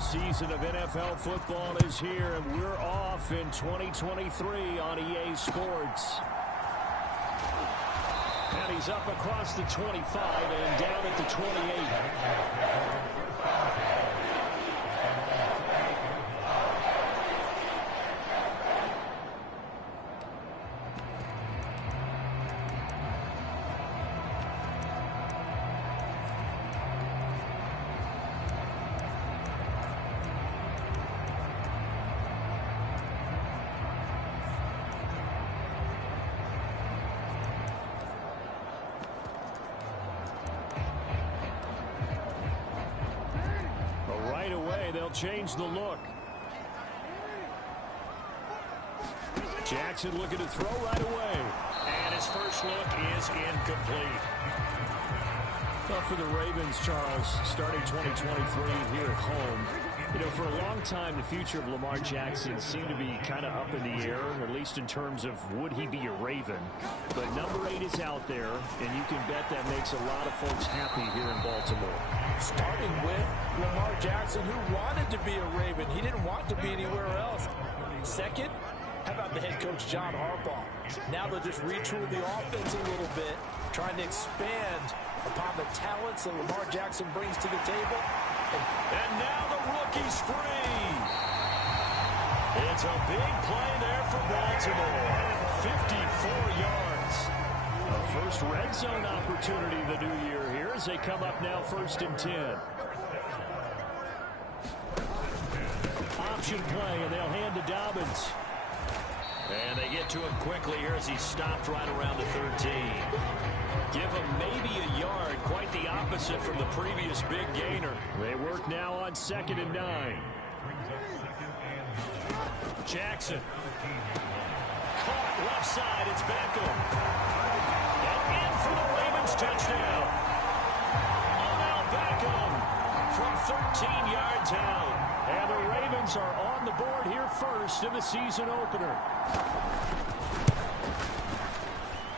season of NFL football is here, and we're off in 2023 on EA Sports. And he's up across the 25 and down at the 28. They'll change the look. Jackson looking to throw right away. And his first look is incomplete. Well, for the Ravens, Charles, starting 2023 here at home, for a long time, the future of Lamar Jackson seemed to be kind of up in the air, at least in terms of would he be a Raven. But number 8 is out there, and you can bet that makes a lot of folks happy here in Baltimore. Starting with Lamar Jackson, who wanted to be a Raven. He didn't want to be anywhere else. Second, how about the head coach, John Harbaugh? Now they'll just retool the offense a little bit, trying to expand upon the talents that Lamar Jackson brings to the table. And now the rookie's free. It's a big play there for Baltimore. 54 yards. A first red zone opportunity the new year here as they come up now 1st and 10. Option play, and they'll hand to Dobbins. And they get to him quickly here as he stopped right around the 13. Give him maybe a yard, quite the opposite from the previous big gainer. They work now on 2nd and 9. Jackson. Caught left side, it's Beckham. And in for the Ravens touchdown. Odell Beckham from 13 yards out. And the Ravens are on the board here first in the season opener.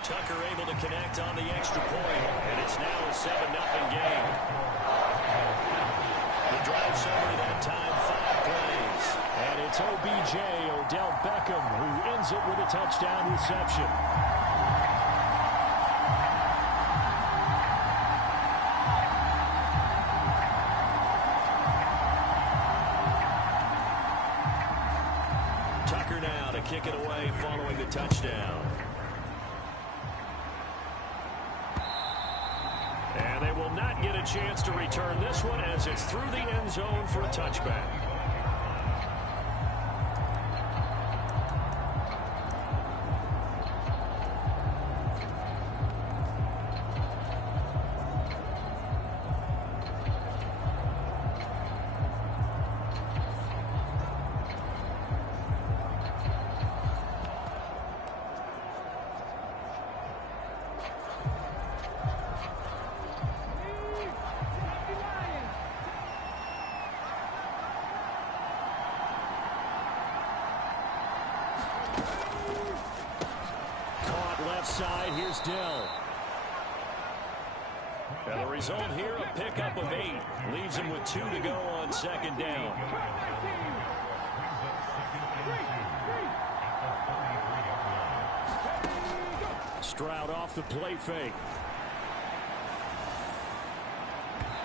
Tucker able to connect on the extra point, and it's now a 7-0 game. The drive summary that time, 5 plays. And it's OBJ, Odell Beckham, who ends it with a touchdown reception. Tucker now to kick it away following the touchdown. And they will not get a chance to return this one as it's through the end zone for a touchback. Side, here's Dell. And the result here, a pickup of 8. Leaves him with 2 to go on 2nd down. Stroud off the play fake.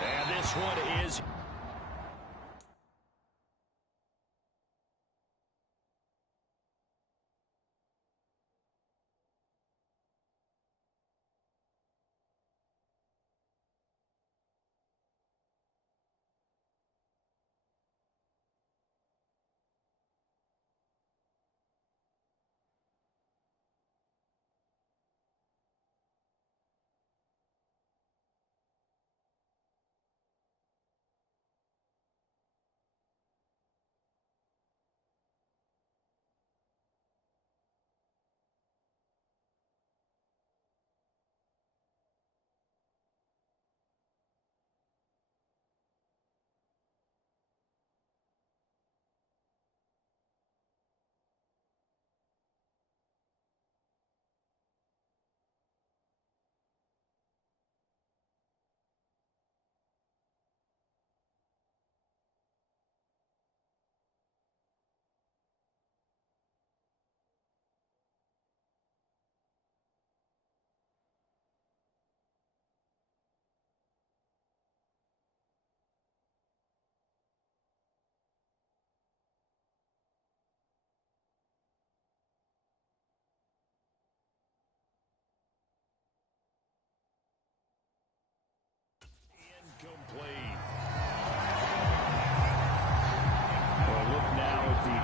And this one is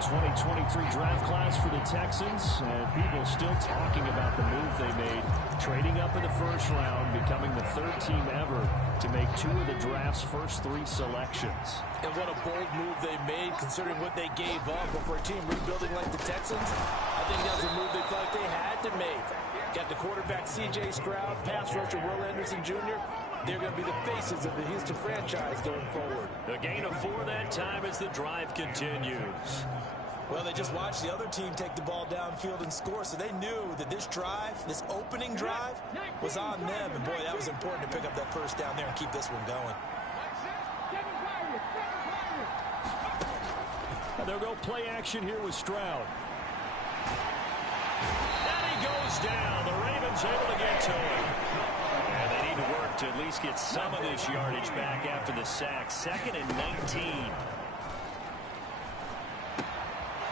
2023 draft class for the Texans, and people still talking about the move they made, trading up in the first round, becoming the third team ever to make 2 of the draft's first 3 selections. And what a bold move they made, considering what they gave up. But for a team rebuilding like the Texans, I think that was a move they felt like they had to make. Got the quarterback C.J. Stroud, pass rusher Will Anderson Jr. They're going to be the faces of the Houston franchise going forward. The gain of 4 that time as the drive continues. Well, they just watched the other team take the ball downfield and score, so they knew that this drive, this opening drive, was on them. And, boy, that was important to pick up that first down there and keep this one going. And they'll go play action here with Stroud. And he goes down. The Ravens able to get to him. And they need to work to at least get some of this yardage back after the sack. 2nd and 19.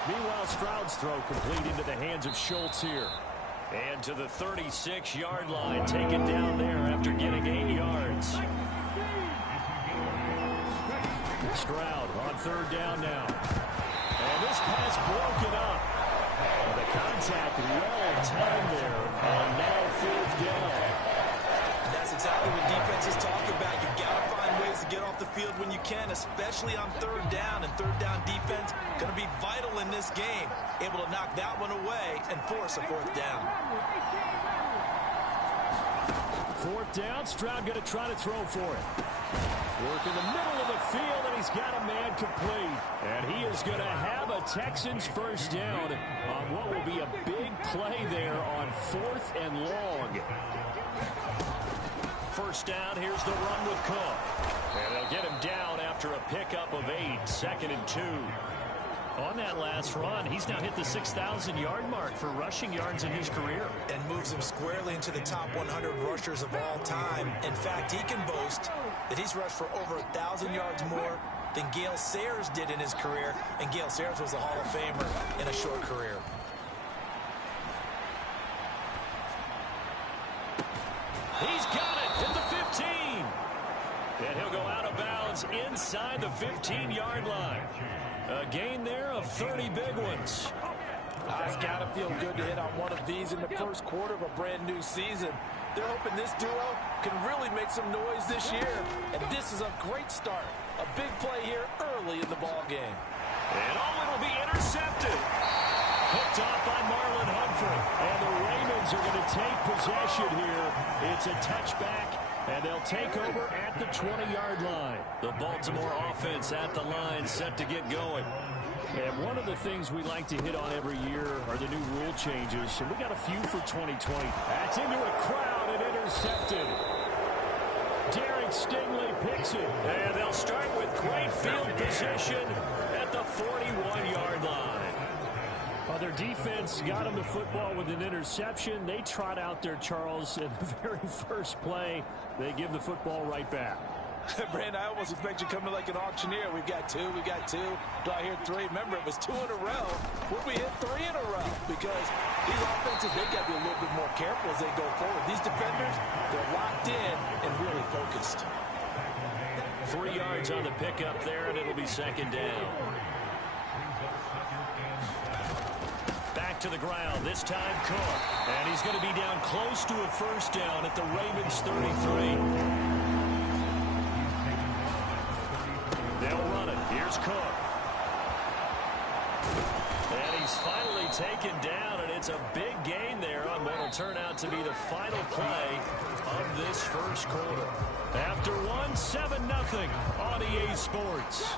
Meanwhile, Stroud's throw complete into the hands of Schultz here. And to the 36-yard line, taken down there after getting 8 yards. Stroud on 3rd down now. And this pass broken up. The contact well timed there on now 4th down. That's exactly what defenses talk about. You've got to find ways to get off the field when you can, especially on 3rd down. And 3rd down defense going to be vital in this game. Able to knock that one away and force a 4th down. 4th down, Stroud going to try to throw for it. Work in the middle of the field, and he's got a man complete. And he is going to have a Texans first down on what will be a big play there on 4th and long. First down, here's the run with Cook. And they'll get him down after a pickup of 8, 2nd and 2. On that last run, he's now hit the 6,000-yard mark for rushing yards in his career. And moves him squarely into the top 100 rushers of all time. In fact, he can boast that he's rushed for over 1,000 yards more than Gale Sayers did in his career. And Gale Sayers was a Hall of Famer in a short career. He's got it at the 15. And he'll go out of bounds inside the 15-yard line. A gain there of 30 big ones. It's got to feel good to hit on one of these in the first quarter of a brand new season. They're hoping this duo can really make some noise this year. And this is a great start. A big play here early in the ball game. And it'll be intercepted. Picked off by Marlon Humphrey. And the Ravens are going to take possession here. It's a touchback, and they'll take over at the 20-yard line. The Baltimore offense at the line, set to get going. And one of the things we like to hit on every year are the new rule changes. And we got a few for 2020. That's into a crowd and intercepted. Derek Stingley picks it. And they'll start with great field position at the 41-yard line. Their defense got them the football with an interception. They trot out there, Charles, in the very first play. They give the football right back. Brandon, I almost expect you coming like an auctioneer. We've got 2, we got 2. Do I hear 3? Remember, it was 2 in a row. Would we hit 3 in a row? Because these offenses, they got to be a little bit more careful as they go forward. These defenders, they're locked in and really focused. 3 yards on the pickup there, and it'll be 2nd down. Back to the ground, this time Cook. And he's going to be down close to a first down at the Ravens 33. They'll run it. Here's Cook. And he's finally taken down, and it's a big gain there on what will turn out to be the final play of this first quarter. After 7-0 on EA Sports.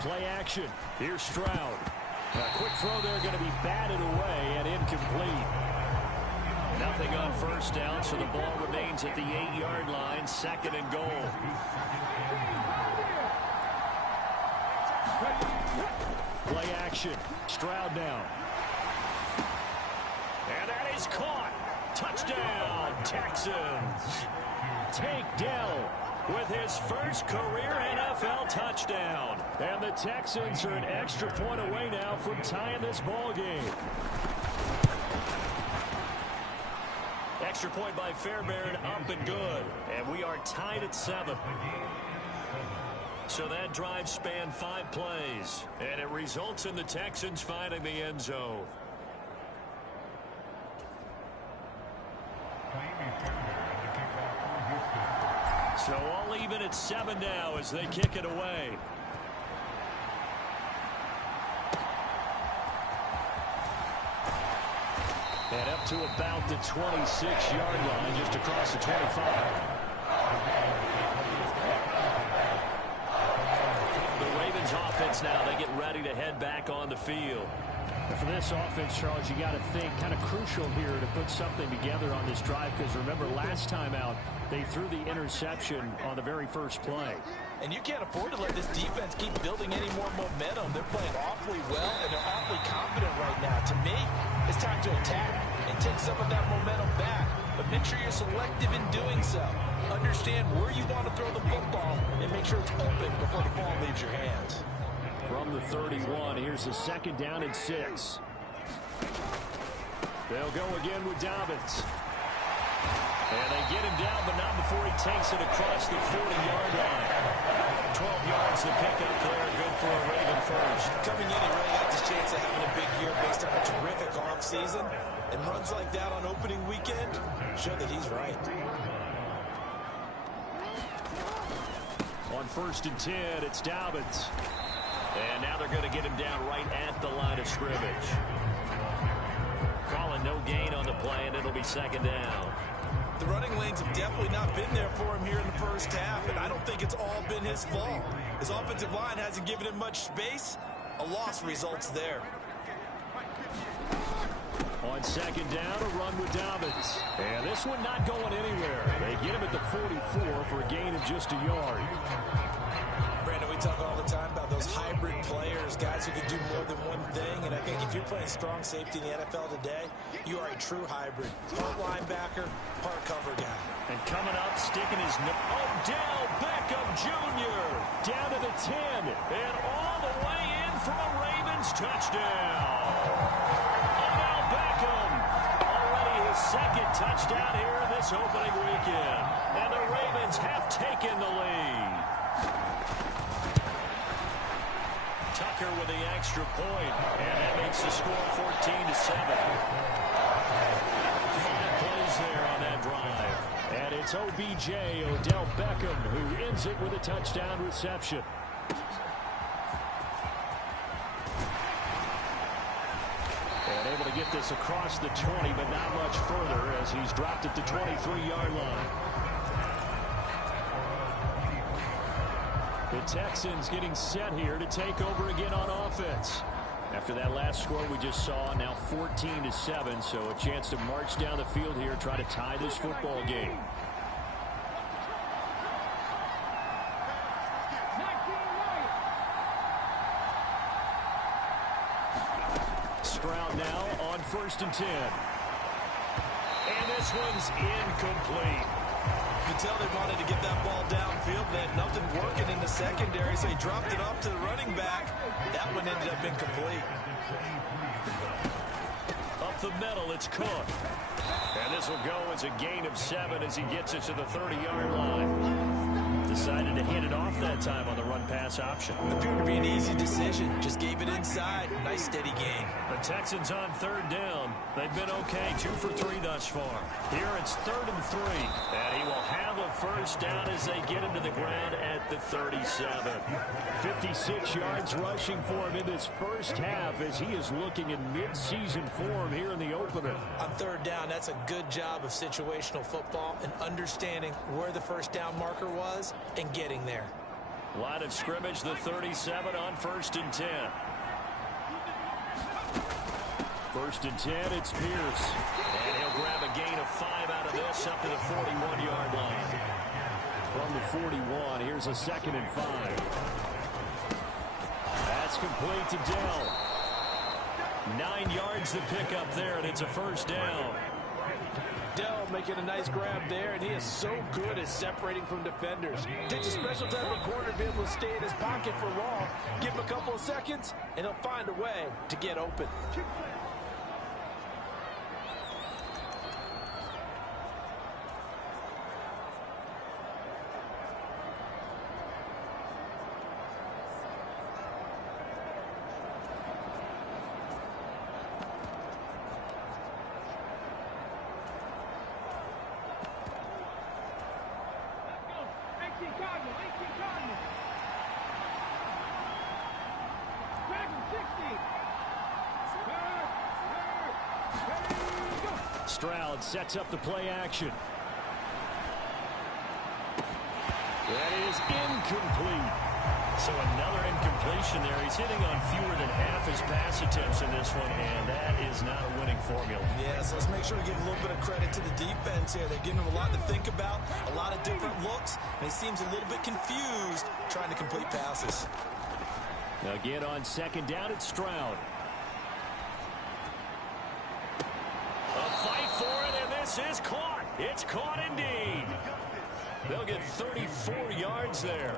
Play action. Here's Stroud. A quick throw there going to be batted away and incomplete. Nothing on first down, so the ball remains at the 8-yard line, 2nd and goal. Play action. Stroud now. And that is caught. Touchdown, Texans. Tank Dell with his first career NFL touchdown. And the Texans are an extra point away now from tying this ball game. Extra point by Fairbairn, up and good. And we are tied at 7. So that drive spanned 5 plays, and it results in the Texans finding the end zone. So all even at 7 now as they kick it away. And up to about the 26-yard line, just across the 25. The Ravens offense now, they get ready to head back on the field. And for this offense, Charles, you got to think kind of crucial here to put something together on this drive, because remember last time out, they threw the interception on the very first play. And you can't afford to let this defense keep building any more momentum. They're playing awfully well, and they're awfully confident right now. To me, it's time to attack and take some of that momentum back. But make sure you're selective in doing so. Understand where you want to throw the football and make sure it's open before the ball leaves your hands. From the 31, here's the 2nd down and 6. They'll go again with Dobbins. And they get him down, but not before he takes it across the 40-yard line. 12 yards to pick up there. Good for a Raven first. Coming in, he really got this chance of having a big year based on a terrific offseason. And runs like that on opening weekend show that he's right. On 1st and 10, it's Dobbins. And now they're going to get him down right at the line of scrimmage. Calling no gain on the play, and it'll be 2nd down. The running lanes have definitely not been there for him here in the first half, and I don't think it's all been his fault. His offensive line hasn't given him much space. A loss results there. On 2nd down, a run with Dobbins. And this one not going anywhere. They get him at the 44 for a gain of just a yard. Brandon, we talk all the time about those hybrid players, guys who can do more than one thing, and I think if you're playing strong safety in the NFL today, you are a true hybrid. Part linebacker, part cover guy. And coming up, sticking his Odell Beckham Jr. down to the 10, and all the way in for a Ravens touchdown. Odell Beckham, already his 2nd touchdown here in this opening weekend. And the Ravens have taken the lead. Tucker with the extra point, and that makes the score 14-7. 5 plays there on that drive. And it's OBJ, Odell Beckham, who ends it with a touchdown reception. And able to get this across the 20, but not much further as he's dropped at the 23-yard line. The Texans getting set here to take over again on offense. After that last score we just saw, now 14-7, so a chance to march down the field here, try to tie this football game. Stroud now on 1st and 10. And this one's incomplete. You can tell they wanted to get that ball downfield. They had nothing working in the secondary, so he dropped it off to the running back. That one ended up incomplete. Up the middle, it's Cook. And this will go as a gain of 7 as he gets it to the 30-yard line. Decided to hand it off that time on the run-pass option. Appeared to be an easy decision. Just gave it inside. Nice steady gain. The Texans on 3rd down. They've been okay, 2 for 3 thus far. Here it's 3rd and 3. And he will have a first down as they get him to the ground at the 37. 56 yards rushing for him in this first half as he is looking in mid-season form here in the opener. On 3rd down, that's a good job of situational football and understanding where the first down marker was and getting there. Line of scrimmage, the 37 on 1st and 10. 1st and 10, it's Pierce. And he'll grab a gain of 5 out of this up to the 41-yard line. From the 41, here's a 2nd and 5. That's complete to Dell. 9 yards to pick up there, and it's a first down. Dell making a nice grab there, and he is so good at separating from defenders. Takes a special type of corner to be able to stay in his pocket for long. Give him a couple of seconds, and he'll find a way to get open. Stroud sets up the play action. That is incomplete. So another incompletion there. He's hitting on fewer than half his pass attempts in this one, and that is not a winning formula. Yeah, so let's make sure we give a little bit of credit to the defense here. They're giving him a lot to think about, a lot of different looks, and he seems a little bit confused trying to complete passes. Again on second down, it's Stroud. A fight for it, and this is caught. It's caught indeed. They'll get 34 yards there.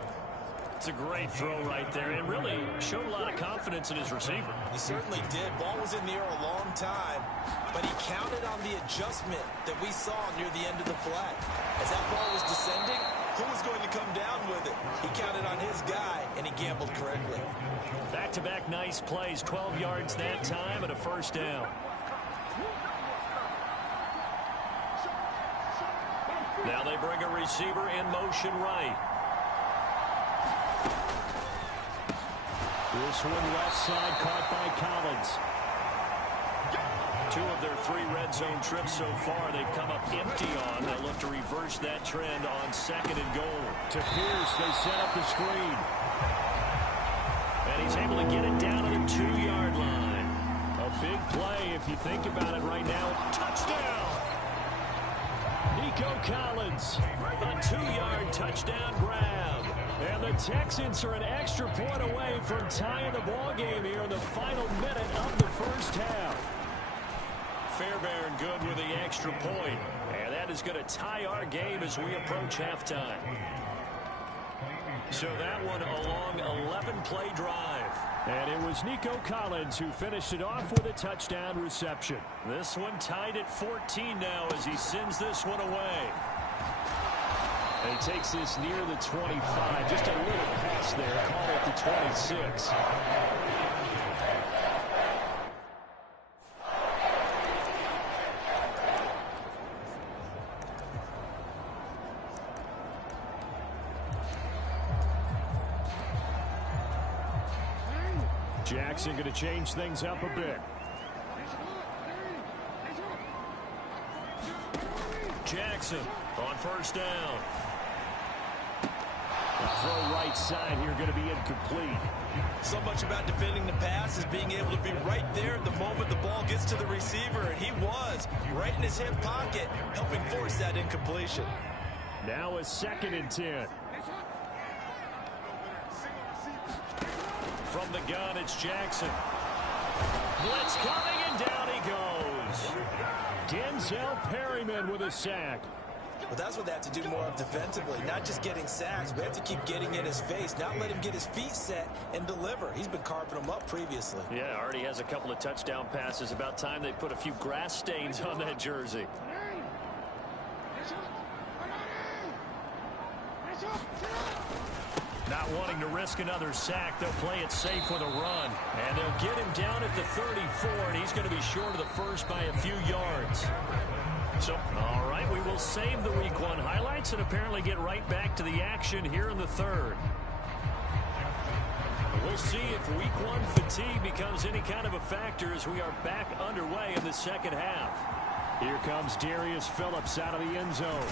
It's a great throw right there, and really showed a lot of confidence in his receiver. He certainly did. Ball was in the air a long time, but he counted on the adjustment that we saw near the end of the play. As that ball was descending, who was going to come down with it? He counted on his guy, and he gambled correctly. Back-to-back nice plays, 12 yards that time and a first down. Now they bring a receiver in motion right. This one left side caught by Collins. 2 of their 3 red zone trips so far they've come up empty on. They'll look to reverse that trend on second and goal. To Pierce, they set up the screen. And he's able to get it down to the 2-yard line. A big play if you think about it right now. Touchdown! Nico Collins. A 2-yard touchdown grab. And the Texans are an extra point away from tying the ball game here in the final minute of the first half. Fairbairn good with the extra point. And that is going to tie our game as we approach halftime. So that one a long 11-play drive. And it was Nico Collins who finished it off with a touchdown reception. This one tied at 14 now as he sends this one away. And he takes this near the 25. Just a little pass there. Called it the 26. Jackson going to change things up a bit. Jackson on first down. Throw right side here going to be incomplete. So much about defending the pass is being able to be right there at the moment the ball gets to the receiver, and he was right in his hip pocket, helping force that incompletion. Now a 2nd and 10. From the gun, it's Jackson. Blitz coming, and down he goes. Denzel Perryman with a sack. But that's what they have to do more of defensively, not just getting sacks, but have to keep getting in his face, not let him get his feet set and deliver. He's been carving them up previously. Yeah, already has a couple of touchdown passes. About time they put a few grass stains on that jersey. Not wanting to risk another sack, they'll play it safe with a run. And they'll get him down at the 34, and he's going to be short of the first by a few yards. So, all right, we will save the Week 1 highlights and apparently get right back to the action here in the third. We'll see if Week 1 fatigue becomes any kind of a factor as we are back underway in the second half. Here comes Darius Phillips out of the end zone.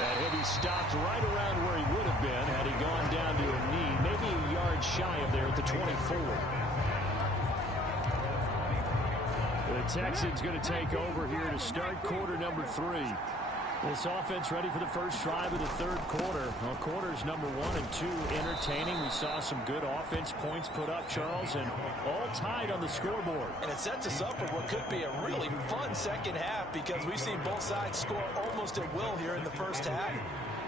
And he'll be stopped right around where he would have been had he gone down to a knee, maybe a yard shy of there at the 24. The Texans going to take over here to start quarter number 3. This offense ready for the first drive of the third quarter. Well, quarters number 1 and 2 entertaining. We saw some good offense points put up, Charles, and all tied on the scoreboard. And it sets us up for what could be a really fun second half because we've seen both sides score almost at will here in the first half.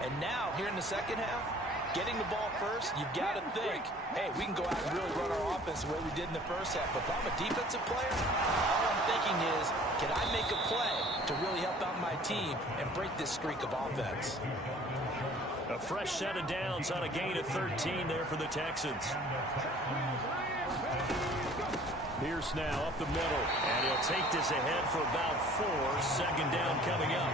And now, here in the second half, getting the ball first, you've got to think, hey, we can go out and really run our offense the way we did in the first half. But if I'm a defensive player, all I'm thinking is, can I make a play to really help out my team and break this streak of offense? A fresh set of downs on a gain of 13 there for the Texans. Pierce now up the middle. And he'll take this ahead for about 4. Second down coming up.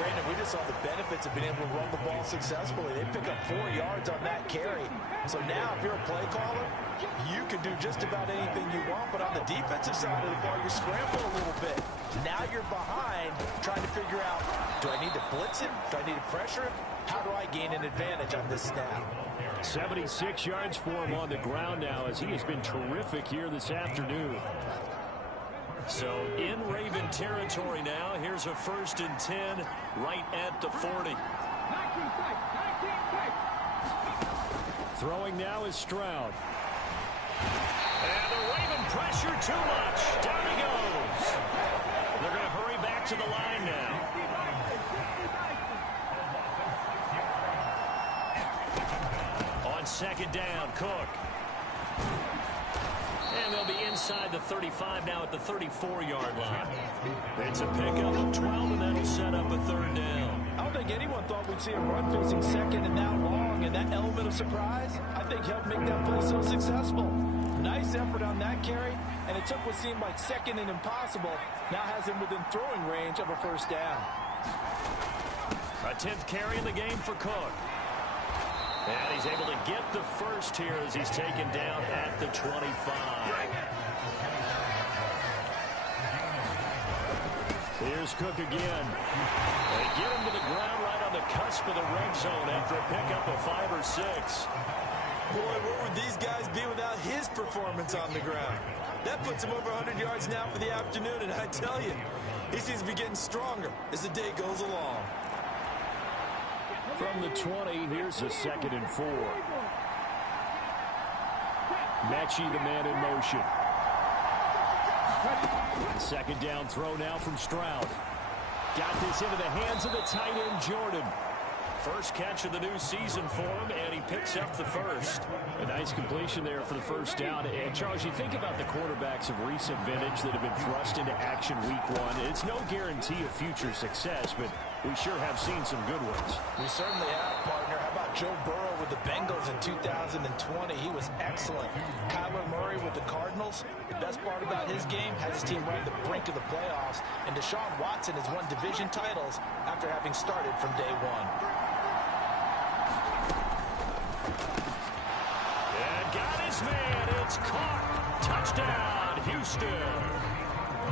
Brandon, we just saw the benefits of being able to run the ball successfully. They pick up 4 yards on that carry. So now, if you're a play caller, you can do just about anything you want. But on the defensive side of the ball, you scramble a little bit. Now you're behind, trying to figure out, do I need to blitz him? Do I need to pressure him? How do I gain an advantage on this snap? 76 yards for him on the ground now, as he has been terrific here this afternoon. So in Raven territory now. Here's a 1st and 10 right at the 40. Throwing now is Stroud. And the Raven pressure too much. Down he goes. They're going to hurry back to the line now. On 2nd down, Cook. And they'll be inside the 35 now at the 34-yard line. It's a pickup of 12, and that'll set up a 3rd down. I don't think anyone thought we'd see a run facing 2nd and that long, and that element of surprise, I think, helped make that play so successful. Nice effort on that carry, and it took what seemed like 2nd and impossible, now has him within throwing range of a 1st down. A 10th carry in the game for Cook. And he's able to get the 1st here as he's taken down at the 25. Here's Cook again. They get him to the ground right on the cusp of the red zone after a pickup of 5 or 6. Boy, where would these guys be without his performance on the ground? That puts him over 100 yards now for the afternoon, and I tell you, he seems to be getting stronger as the day goes along. From the 20, here's a 2nd and 4. Mechie, the man in motion. 2nd down throw now from Stroud. Got this into the hands of the tight end, Jordan. First catch of the new season for him, and he picks up the 1st. A nice completion there for the 1st down. And, Charles, you think about the quarterbacks of recent vintage that have been thrust into action week 1. It's no guarantee of future success, but we sure have seen some good ones. We certainly have, partner. How about Joe Burrow with the Bengals in 2020? He was excellent. Kyler Murray with the Cardinals. The best part about his game, has his team right at the brink of the playoffs. And Deshaun Watson has won division titles after having started from day 1. Got his man. It's caught. Touchdown, Houston.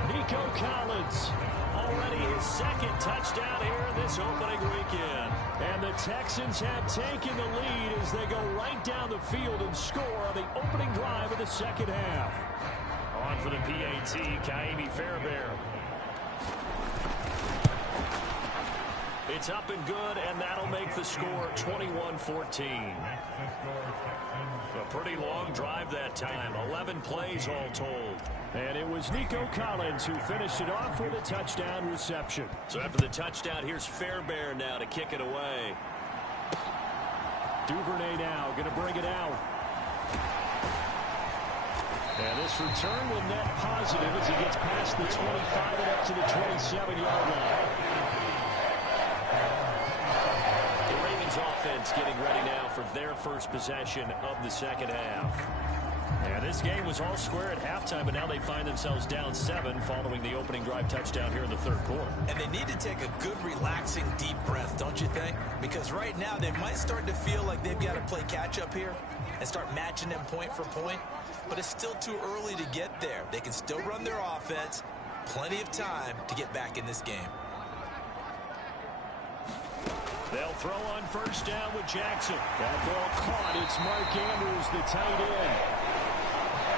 Nico Collins. Already his 2nd touchdown here in this opening weekend. And the Texans have taken the lead as they go right down the field and score on the opening drive of the 2nd half. On for the PAT, Ka'imi Fairbairn. It's up and good, and that'll make the score 21-14. A pretty long drive that time. 11 plays all told. And it was Nico Collins who finished it off with a touchdown reception. So after the touchdown, here's Fairbairn now to kick it away. Duvernay now going to bring it out. And this return will net positive as he gets past the 25 and up to the 27-yard line. Offense getting ready now for their first possession of the 2nd half. Yeah, this game was all square at halftime, but now they find themselves down 7 following the opening drive touchdown here in the 3rd quarter. And they need to take a good, relaxing, deep breath, don't you think? Because right now they might start to feel like they've got to play catch-up here and start matching them point for point. But it's still too early to get there. They can still run their offense. Plenty of time to get back in this game. They'll throw on 1st down with Jackson. That ball caught. It's Mark Andrews, the tight end.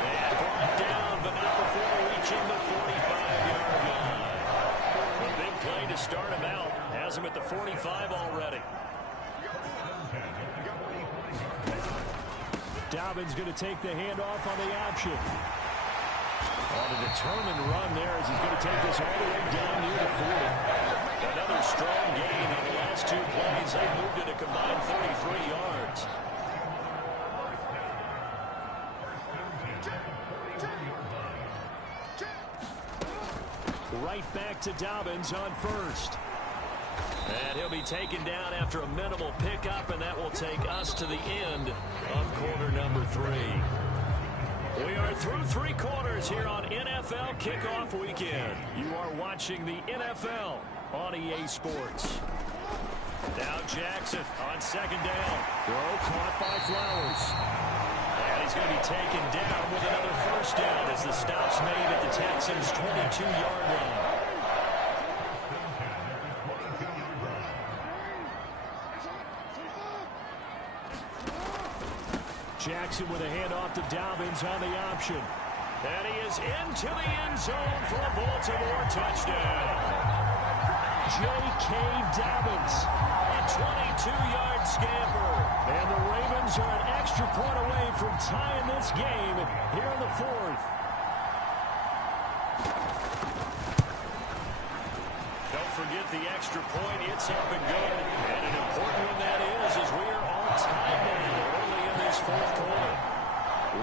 And brought down, but not before reaching the 45-yard line. A big play to start him out. Has him at the 45 already. Dobbins going to take the handoff on the option. On a determined run there as he's going to take this all the way down near the 40. Another strong gain on the last 2 plays. They moved it a combined 33 yards. Right back to Dobbins on 1st. And he'll be taken down after a minimal pickup, and that will take us to the end of quarter number 3. We are through 3 quarters here on NFL Kickoff Weekend. You are watching the NFL on EA Sports. Now Jackson on second down. Throw caught by Flowers. And he's going to be taken down with another first down as the stop's made at the Texans' 22-yard line. Jackson with a handoff to Dobbins on the option. And he is into the end zone for a Baltimore touchdown. J.K. Dobbins, a 22-yard scamper. And the Ravens are an extra point away from tying this game here in the fourth. Don't forget the extra point. It's up and good. And an important one that is as we are all tied now early in this fourth quarter.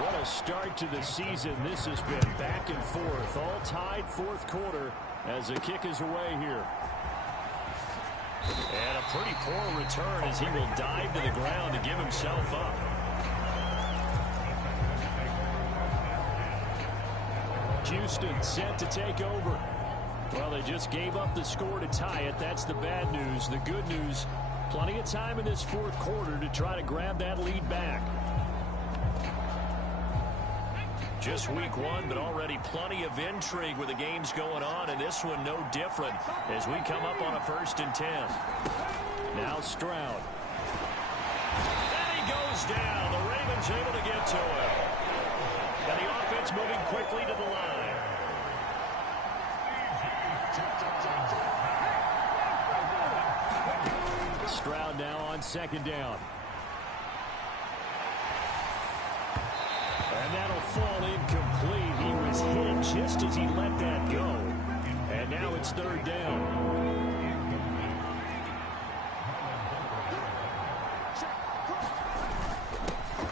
What a start to the season this has been. Back and forth, all tied fourth quarter as the kick is away here. And a pretty poor return as he will dive to the ground to give himself up. Houston set to take over. Well, they just gave up the score to tie it. That's the bad news. The good news, plenty of time in this fourth quarter to try to grab that lead back. Just week one, but already plenty of intrigue with the games going on, and this one no different as we come up on a 1st and 10. Now Stroud. And he goes down. The Ravens able to get to him. And the offense moving quickly to the line. Stroud now on second down. And that'll fall incomplete. He was hit just as he let that go. And now it's 3rd down.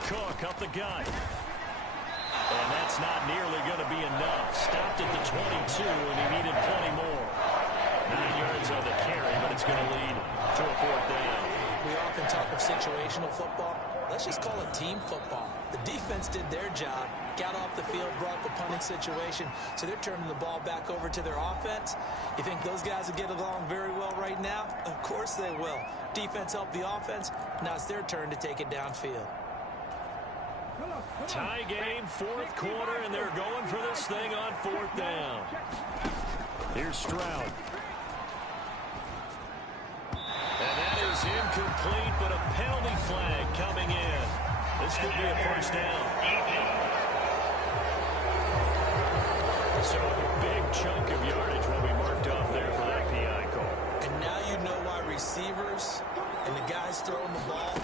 Cook up the gut. And that's not nearly going to be enough. Stopped at the 22, and he needed plenty more. 9 yards on the carry, but it's going to lead to a 4th down. We often talk of situational football. Let's just call it team football. The defense did their job, got off the field, brought the punting situation, so they're turning the ball back over to their offense. You think those guys will get along very well right now? Of course they will. Defense helped the offense. Now it's their turn to take it downfield. Tie game, 4th quarter, and they're going for this thing on 4th down. Here's Stroud. And that is incomplete, but a penalty flag coming in. This could be a 1st down. So a big chunk of yardage will be marked off there for that PI call. And now you know why receivers and the guys throwing the ball,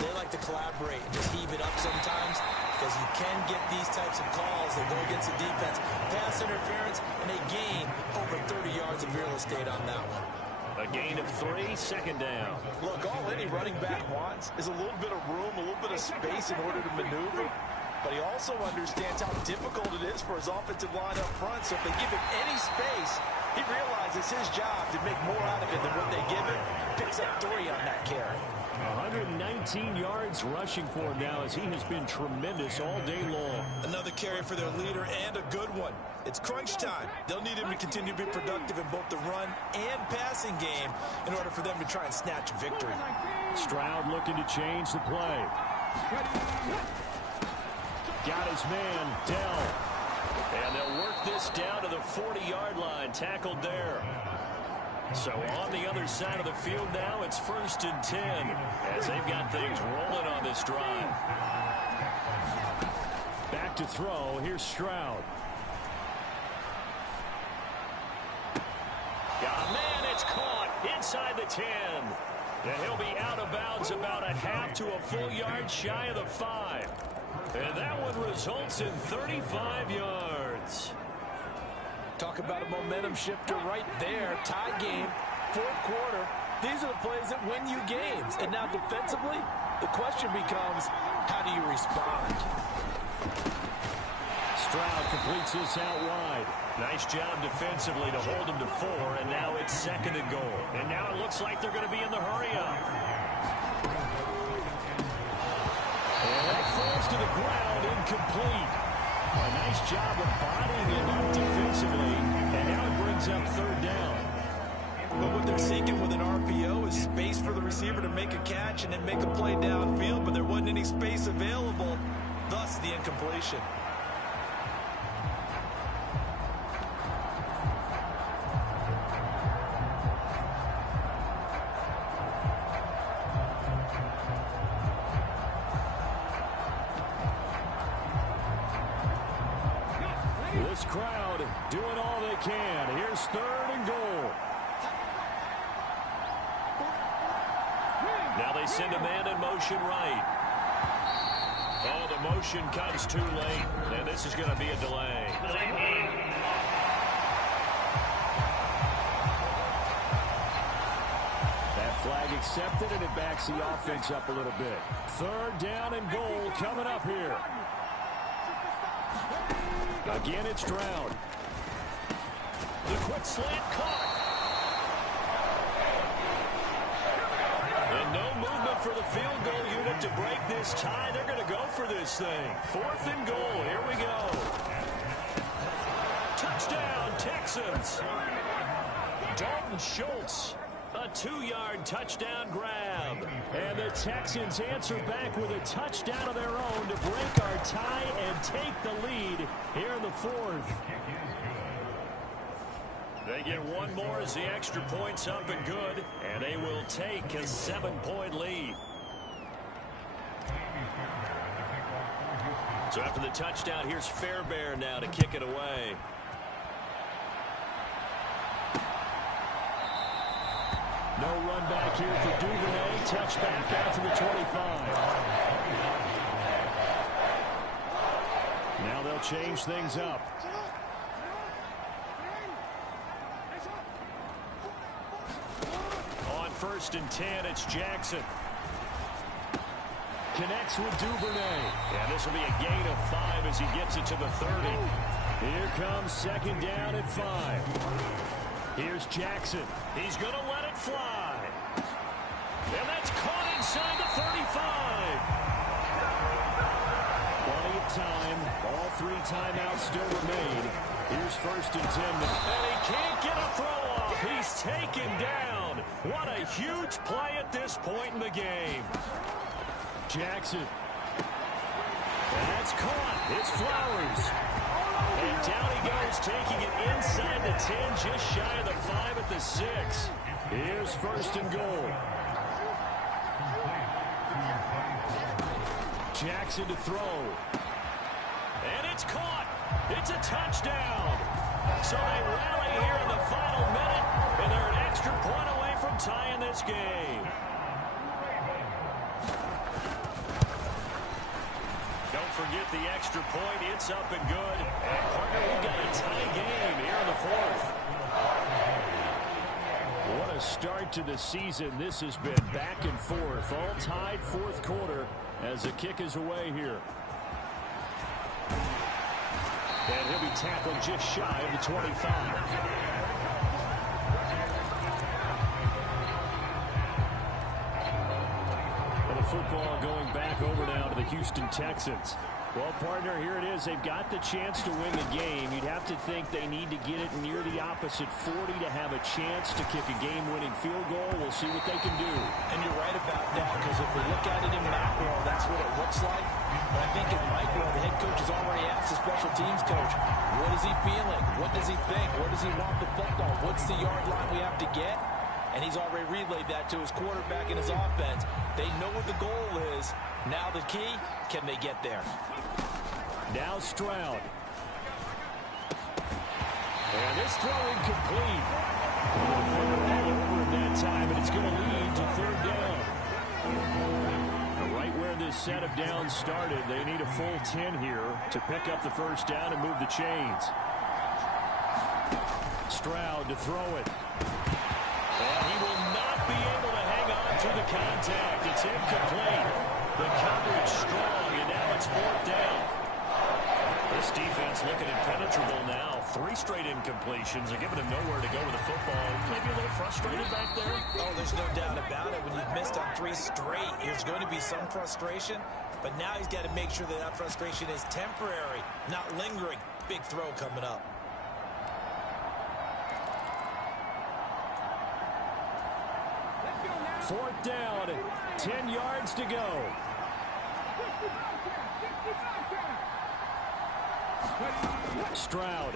they like to collaborate and just heave it up sometimes, because you can get these types of calls that go against the defense. Pass interference, and they gain over 30 yards of real estate on that one. A gain of 3, 2nd down. Look, all any running back wants is a little bit of room, a little bit of space in order to maneuver. But he also understands how difficult it is for his offensive line up front. So if they give him any space, he realizes his job to make more out of it than what they give him. Picks up 3 on that carry. 119 yards rushing for him now as he has been tremendous all day long. Another carry for their leader, and a good one. It's crunch time. They'll need him to continue to be productive in both the run and passing game in order for them to try and snatch victory. Stroud looking to change the play. Got his man, Dell. And they'll work this down to the 40-yard line, tackled there. So on the other side of the field now, it's 1st and 10 as they've got things rolling on this drive. Back to throw. Here's Stroud. Yeah, man, it's caught inside the 10. And he'll be out of bounds about a half to a full yard shy of the 5. And that one results in 35 yards. Talk about a momentum shifter right there. Tie game, 4th quarter. These are the plays that win you games. And now defensively, the question becomes, how do you respond? Stroud completes this out wide. Nice job defensively to hold him to 4, and now it's 2nd and goal. And now it looks like they're going to be in the hurry-up. And that falls to the ground, incomplete. A nice job of bodying it up defensively, and now it brings up 3rd down. But what they're seeking with an RPO is space for the receiver to make a catch and then make a play downfield, but there wasn't any space available, thus the incompletion. This crowd doing all they can. Here's 3rd and goal. Now they send a man in motion right. Oh, the motion comes too late, and this is going to be a delay. That flag accepted, and it backs the offense up a little bit. 3rd down and goal coming up here. Again, it's Stroud. The quick slant caught. And no movement for the field goal unit to break this tie. They're going to go for this thing. 4th and goal. Here we go. Touchdown, Texans. Dalton Schultz. A 2-yard touchdown grab. And the Texans answer back with a touchdown of their own to break our tie and take the lead here in the 4th. They get one more as the extra point's up and good, and they will take a 7-point lead. So after the touchdown, here's Fairbairn now to kick it away. No run back here for Duvernay. Touchback out to the 25. Now they'll change things up. On 1st and 10, it's Jackson. Connects with Duvernay. And this will be a gain of 5 as he gets it to the 30. Here comes 2nd down at 5. Here's Jackson. He's going to let it fly. And that's caught inside the 35. Plenty of time. All 3 timeouts still remain. Here's 1st and 10. And he can't get a throw off. He's taken down. What a huge play at this point in the game. Jackson. That's caught. It's Flowers. And down he goes, taking it inside the 10, just shy of the 5 at the 6. Here's 1st and goal. Jackson to throw. And it's caught. It's a touchdown. So they rally here in the final minute, and they're an extra point away from tying this game. Don't forget the extra point. It's up and good. And partner, we've got a tie game here in the 4th. What a start to the season. This has been back and forth. All tied 4th quarter as the kick is away here. And he'll be tackled just shy of the 25. And the football going back over now to the Houston Texans. Well, partner, here it is. They've got the chance to win the game. You'd have to think they need to get it near the opposite 40 to have a chance to kick a game-winning field goal. We'll see what they can do. And you're right about that, because if we look at it in macro, that's what it looks like. But I think in micro, the head coach has already asked the special teams coach, what is he feeling? What does he think? Where does he want the football? What's the yard line we have to get? And he's already relayed that to his quarterback and his offense. They know what the goal is. Now the key, can they get there? Now Stroud. And this throw incomplete. Over in that time, and it's going to lead to 3rd down. Right where this set of downs started, they need a full 10 here to pick up the 1st down and move the chains. Stroud to throw it. And he will not be able to hang on to the contact. It's incomplete. The coverage strong, and now it's 4th down. This defense looking impenetrable now. 3 straight incompletions. They're giving him nowhere to go with the football. Maybe a little frustrated back there. Oh, there's no doubt about it. When you've missed on 3 straight, there's going to be some frustration. But now he's got to make sure that that frustration is temporary, not lingering. Big throw coming up. 4th down, 10 yards to go. Stroud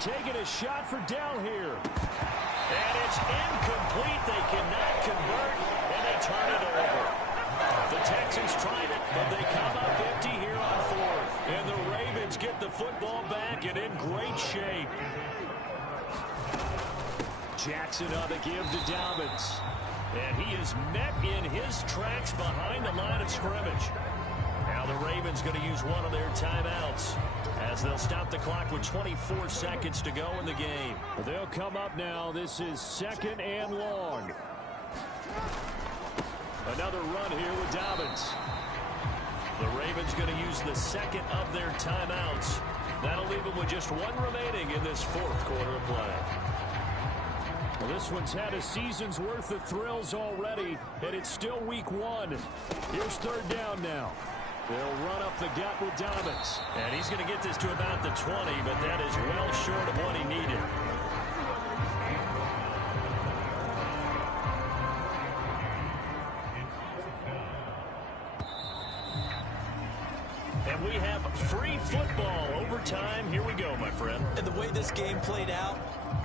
taking a shot for down here. And it's incomplete. They cannot convert, and they turn it over. The Texans tried it, but they come up empty here on 4th. And the Ravens get the football back and in great shape. Jackson on the give to Dobbins. And he is met in his tracks behind the line of scrimmage. Now the Ravens going to use one of their timeouts as they'll stop the clock with 24 seconds to go in the game. They'll come up now. This is 2nd and long. Another run here with Dobbins. The Ravens going to use the second of their timeouts. That'll leave them with just one remaining in this 4th quarter of play. Well, this one's had a season's worth of thrills already, and it's still week 1. Here's 3rd down now. They'll run up the gut with Dobbins. And he's going to get this to about the 20, but that is well short of what he needed. And we have free football overtime. Here we go, my friend. And the way this game played out,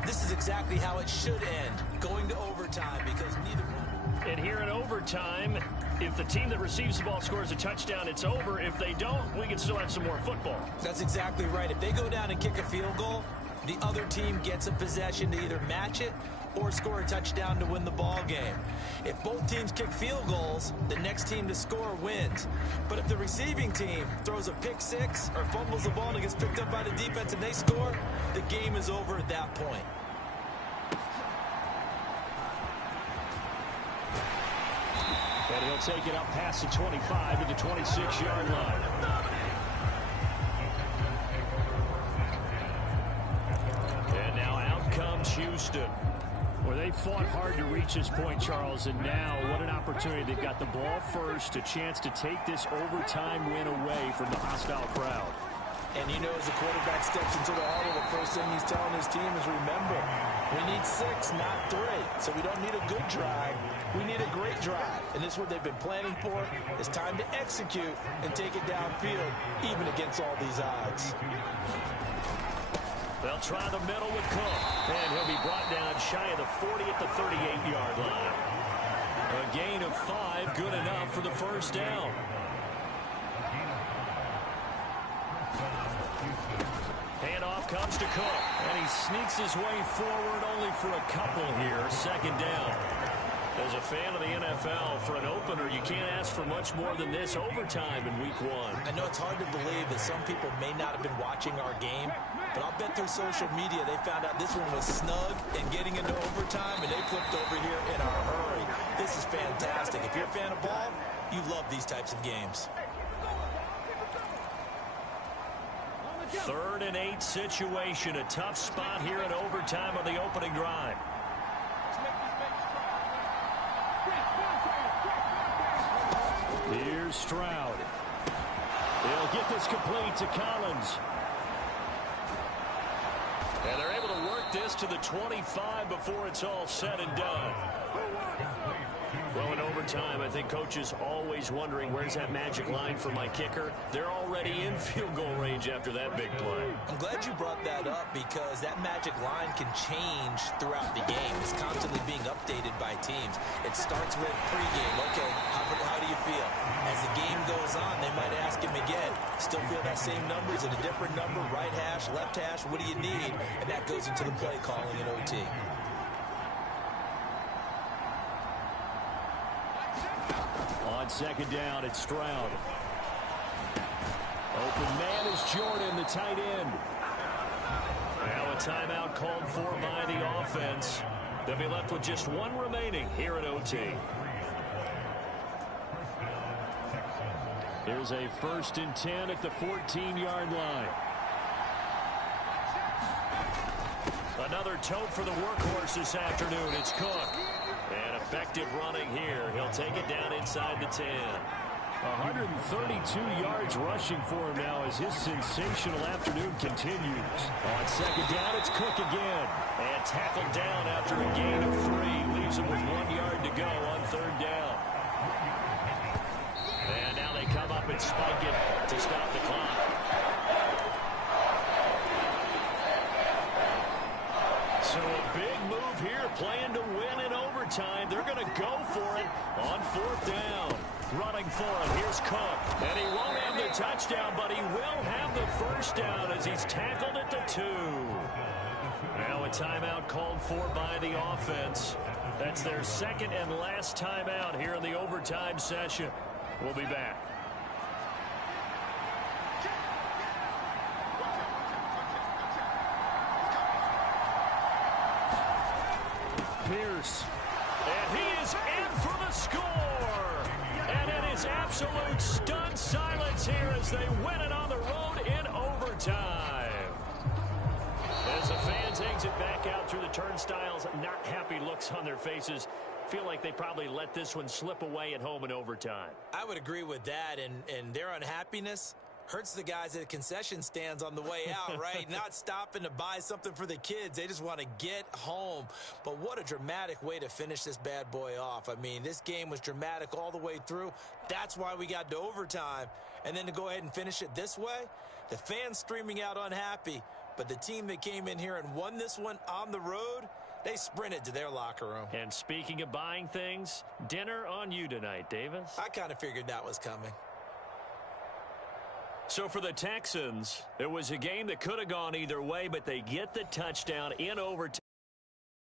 this is exactly how it should end, going to overtime, because neither one. And here in overtime, if the team that receives the ball scores a touchdown, it's over. If they don't, we can still have some more football. That's exactly right. If they go down and kick a field goal, the other team gets a possession to either match it or score a touchdown to win the ball game. If both teams kick field goals, the next team to score wins. But if the receiving team throws a pick six or fumbles the ball and it gets picked up by the defense and they score, the game is over at that point. And he'll take it up past the 25 to the 26-yard line. And now out comes Houston. Well, they fought hard to reach this point, Charles, and now what an opportunity. They've got the ball first, a chance to take this overtime win away from the hostile crowd. And you know, as the quarterback steps into the huddle, the first thing he's telling his team is, remember, we need 6, not 3. So we don't need a good drive. We need a great drive. And this is what they've been planning for. It's time to execute and take it downfield, even against all these odds. They'll try the middle with Cook. And he'll be brought down shy of the 40 at the 38-yard line. A gain of 5, good enough for the first down. Handoff comes to Cook. And he sneaks his way forward only for a couple here. 2nd down. As a fan of the NFL, for an opener, you can't ask for much more than this overtime in week 1. I know it's hard to believe that some people may not have been watching our game, but I'll bet through social media they found out this one was snug and getting into overtime, and they flipped over here in a hurry. This is fantastic. If you're a fan of ball, you love these types of games. 3rd and 8 situation. A tough spot here in overtime on the opening drive. Here's Stroud. They'll get this complete to Collins. And they're able to work this to the 25 before it's all said and done. Well, in overtime, I think Coach is always wondering, where's that magic line for my kicker? They're already in field goal range after that big play. I'm glad you brought that up because that magic line can change throughout the game. It's constantly being updated by teams. It starts with pregame. Okay, how do you feel? As the game goes on, they might ask him again. Still feel that same number? Is it a different number? Right hash, left hash? What do you need? And that goes into the play calling in OT. On 2nd down, it's Stroud. Open man is Jordan, the tight end. Now a timeout called for by the offense. They'll be left with just one remaining here at OT. Here's a 1st and 10 at the 14-yard line. Another tote for the workhorse this afternoon. It's Cook. And effective running here. He'll take it down inside the 10. 132 yards rushing for him now as his sensational afternoon continues. On second down, it's Cook again. And tackled down after a gain of 3. Leaves him with 1 yard to go on third down. And now they come up and spike it to stop the clock. So a big move here, playing to win in overtime. They're going to go for it on fourth down. Running for it, here's Cook. And he won't have the touchdown, but he will have the first down as he's tackled at the 2. Now a timeout called for by the offense. That's their second and last timeout here in the overtime session. We'll be back. Pierce. And he is in for the score. And it is absolute stunned silence here as they win it on the road in overtime. As the fans exit back out through the turnstiles, not happy looks on their faces. Feel like they probably let this one slip away at home in overtime. I would agree with that, and their unhappiness hurts the guys at the concession stands on the way out, right? Not stopping to buy something for the kids. They just want to get home. But what a dramatic way to finish this bad boy off. I mean, this game was dramatic all the way through. That's why we got to overtime. And then to go ahead and finish it this way, the fans streaming out unhappy. But the team that came in here and won this one on the road, they sprinted to their locker room. And speaking of buying things, dinner on you tonight, Davis. I kind of figured that was coming. So for the Texans, it was a game that could have gone either way, but they get the touchdown in overtime.